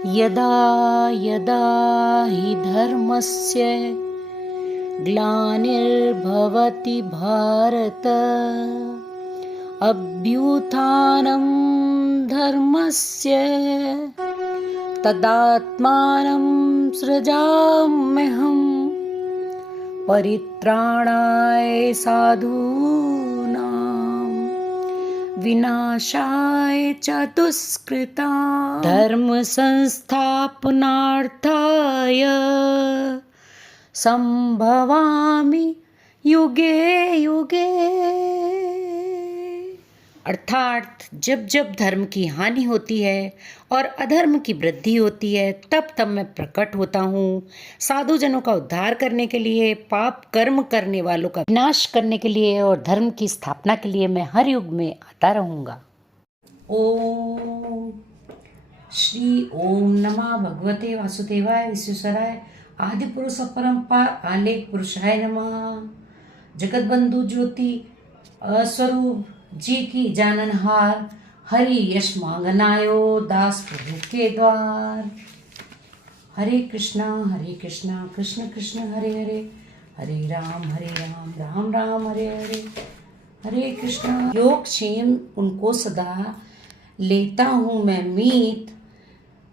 यदा यदा हि धर्मस्य ग्लानिर्भवति भारत अभ्युत्थानं धर्मस्य तदात्मानं सृजाम्यहम् परित्राणाय साधूनां विनाशाय च दुष्कृतां धर्म संस्थापनार्थाय संभवामि युगे युगे। अर्थात जब जब धर्म की हानि होती है और अधर्म की वृद्धि होती है तब तब मैं प्रकट होता हूँ, साधुजनों का उद्धार करने के लिए, पाप कर्म करने वालों का विनाश करने के लिए और धर्म की स्थापना के लिए मैं हर युग में आता रहूँगा। ओम श्री ओम नमः भगवते वासुदेवाय विश्वेश्वराय आदि पुरुष परंपरा आलेख पुरुषाय नमः। जगत बंधु ज्योति स्वरूप जी की जाननहार हरि यश मांगनायो दास प्रभु के द्वार। हरे कृष्णा कृष्ण कृष्ण हरे हरे, हरे राम राम राम हरे हरे, हरे कृष्णा। योग क्षेम उनको सदा लेता हूँ मैं मीत,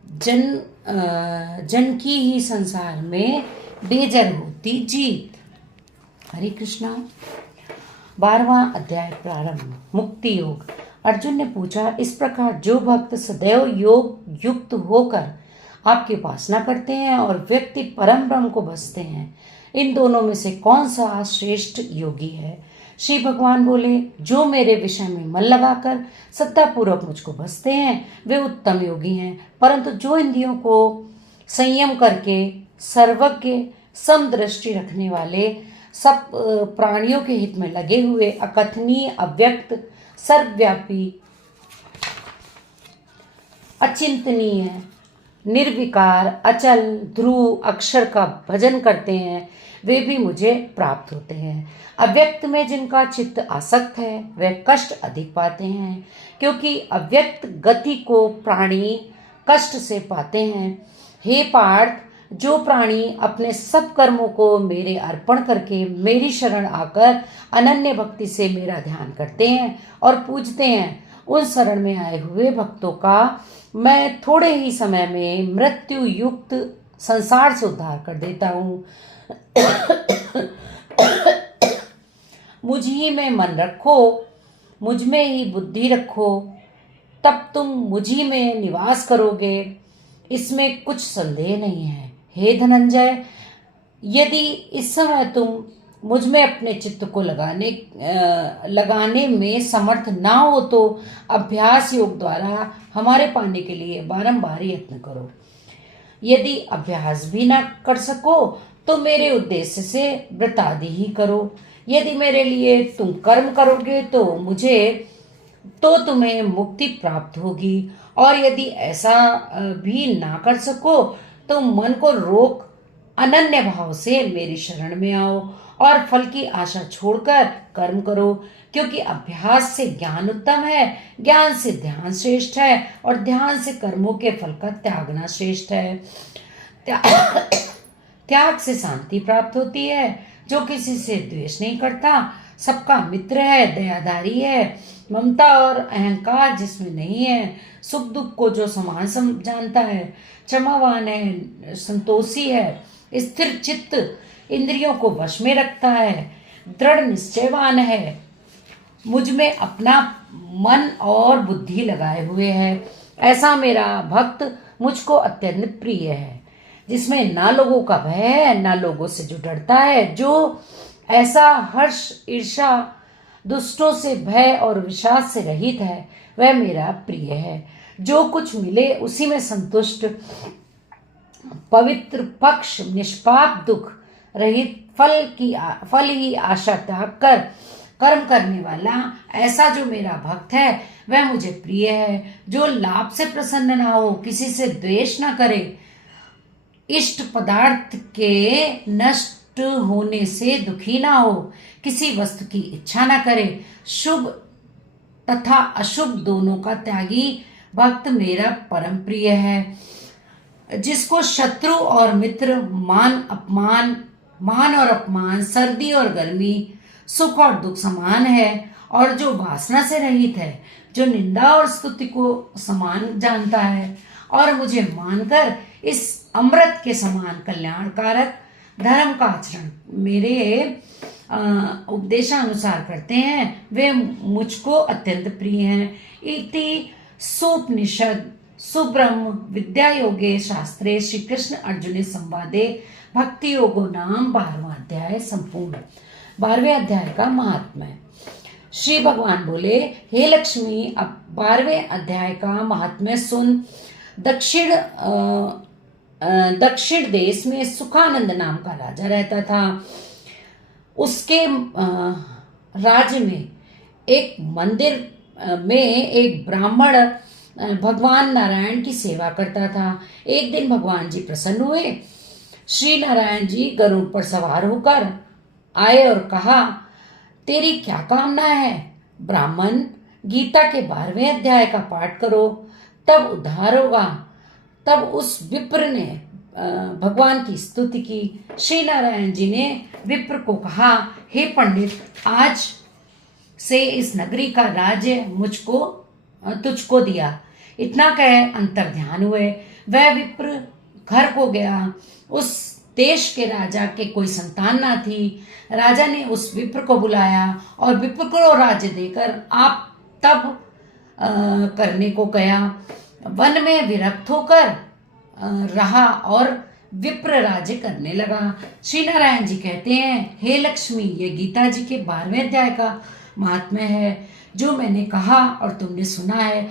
जन की ही संसार में बेजर होती जीत। हरे कृष्णा। 12वां अध्याय प्रारंभ। मुक्ति योग। अर्जुन ने पूछा, इस प्रकार जो भक्त सदैव योग युक्त होकर आपकी उपासना करते हैं और व्यक्ति परम ब्रह्म को भजते हैं, इन दोनों में से कौन सा श्रेष्ठ योगी है? श्री भगवान बोले, जो मेरे विषय में मन लगाकर श्रद्धापूर्वक मुझको भजते हैं वे उत्तम योगी हैं, परंतु जो इंद्रियों को संयम करके सर्वज्ञ समदृष्टि रखने वाले, सब प्राणियों के हित में लगे हुए, अकथनीय, अव्यक्त, सर्वव्यापी, अचिंतनीय, निर्विकार, अचल, ध्रुव अक्षर का भजन करते हैं, वे भी मुझे प्राप्त होते हैं। अव्यक्त में जिनका चित्त आसक्त है वे कष्ट अधिक पाते हैं, क्योंकि अव्यक्त गति को प्राणी कष्ट से पाते हैं। हे पार्थ, जो प्राणी अपने सब कर्मों को मेरे अर्पण करके मेरी शरण आकर अनन्य भक्ति से मेरा ध्यान करते हैं और पूजते हैं, उन शरण में आए हुए भक्तों का मैं थोड़े ही समय में मृत्यु युक्त संसार से उद्धार कर देता हूँ। मुझ ही में मन रखो, मुझ में ही बुद्धि रखो, तब तुम मुझ ही में निवास करोगे, इसमें कुछ संदेह नहीं है। हे धनंजय, यदि इस समय तुम मुझ में अपने चित्त को लगाने में समर्थ ना हो तो अभ्यास योग द्वारा हमारे पाने के लिए बारंबार यत्न करो। यदि अभ्यास भी ना कर सको तो मेरे उद्देश्य से व्रतादि ही करो। यदि मेरे लिए तुम कर्म करोगे तो तुम्हें मुक्ति प्राप्त होगी, और यदि ऐसा भी ना कर सको तो मन को रोक अनन्य भाव से मेरी शरण में आओ और फल की आशा छोड़कर कर्म करो, क्योंकि अभ्यास से ज्ञान उत्तम है, ज्ञान से ध्यान श्रेष्ठ है और ध्यान से कर्मों के फल का त्यागना श्रेष्ठ है। त्याग से शांति प्राप्त होती है। जो किसी से द्वेष नहीं करता, सबका मित्र है, दयाधारी है, ममता और अहंकार जिसमें नहीं है, सुख दुख को जो समान जानता है, क्षमावान है, संतोषी है, स्थिर चित्त, इंद्रियों को वश में रखता है, दृढ़ निश्चयवान है, मुझ में अपना मन और बुद्धि लगाए हुए है, ऐसा मेरा भक्त मुझको अत्यंत प्रिय है, जिसमें ना लोगों का भय है ना लोगों से जो डरता है। जो ऐसा हर्ष, ईर्षा, दुष्टों से भय और विषाद से रहित है वह मेरा प्रिय है। जो कुछ मिले उसी में संतुष्ट, पवित्र, पक्ष, निष्पाप, दुख रहित, फल ही आशा त्याग कर कर्म करने वाला, ऐसा जो मेरा भक्त है वह मुझे प्रिय है। जो लाभ से प्रसन्न ना हो, किसी से द्वेष ना करे, इष्ट पदार्थ के नष्ट होने से दुखी ना हो, किसी वस्तु की इच्छा ना करे, शुभ तथा अशुभ दोनों का त्यागी भक्त मेरा परम प्रिय है। जिसको शत्रु और मित्र, मान और अपमान, सर्दी और गर्मी, सुख और दुख समान है, और जो वासना से रहित है, जो निंदा और स्तुति को समान जानता है और मुझे मानकर इस अमृत के समान कल्याणकारक धर्म का आचरण मेरे उपदेशानुसार करते हैं, वे मुझको अत्यंत प्रिय हैं। इति सुपनिषद सुब्रह्म विद्या योगे शास्त्रे श्री कृष्ण अर्जुन संवादे भक्ति योगो नाम 12वां अध्याय संपूर्ण। 12वें अध्याय का महात्म्य। श्री भगवान बोले, हे लक्ष्मी, अब 12वें अध्याय का महात्म्य सुन। दक्षिण देश में सुखानंद नाम का राजा रहता था। उसके राज्य में एक मंदिर में एक ब्राह्मण भगवान नारायण की सेवा करता था। एक दिन भगवान जी प्रसन्न हुए। श्री नारायण जी गरुड़ पर सवार होकर आए और कहा, तेरी क्या कामना है? ब्राह्मण, गीता के 12वें अध्याय का पाठ करो, तब उद्धार होगा। तब उस विप्र ने भगवान की स्तुति की। श्री नारायण जी ने विप्र को कहा, हे पंडित, आज से इस नगरी का राज्य तुझको दिया। इतना कह अंतर ध्यान हुए। वह विप्र घर को गया। उस देश के राजा के कोई संतान ना थी। राजा ने उस विप्र को बुलाया और विप्र को राज्य देकर आप तब करने को कहा। वन में विरक्त होकर रहा और विप्र राज्य करने लगा। श्री नारायण जी कहते हैं, हे लक्ष्मी, ये गीता जी के 12वें अध्याय का महात्म्य है जो मैंने कहा और तुमने सुना है।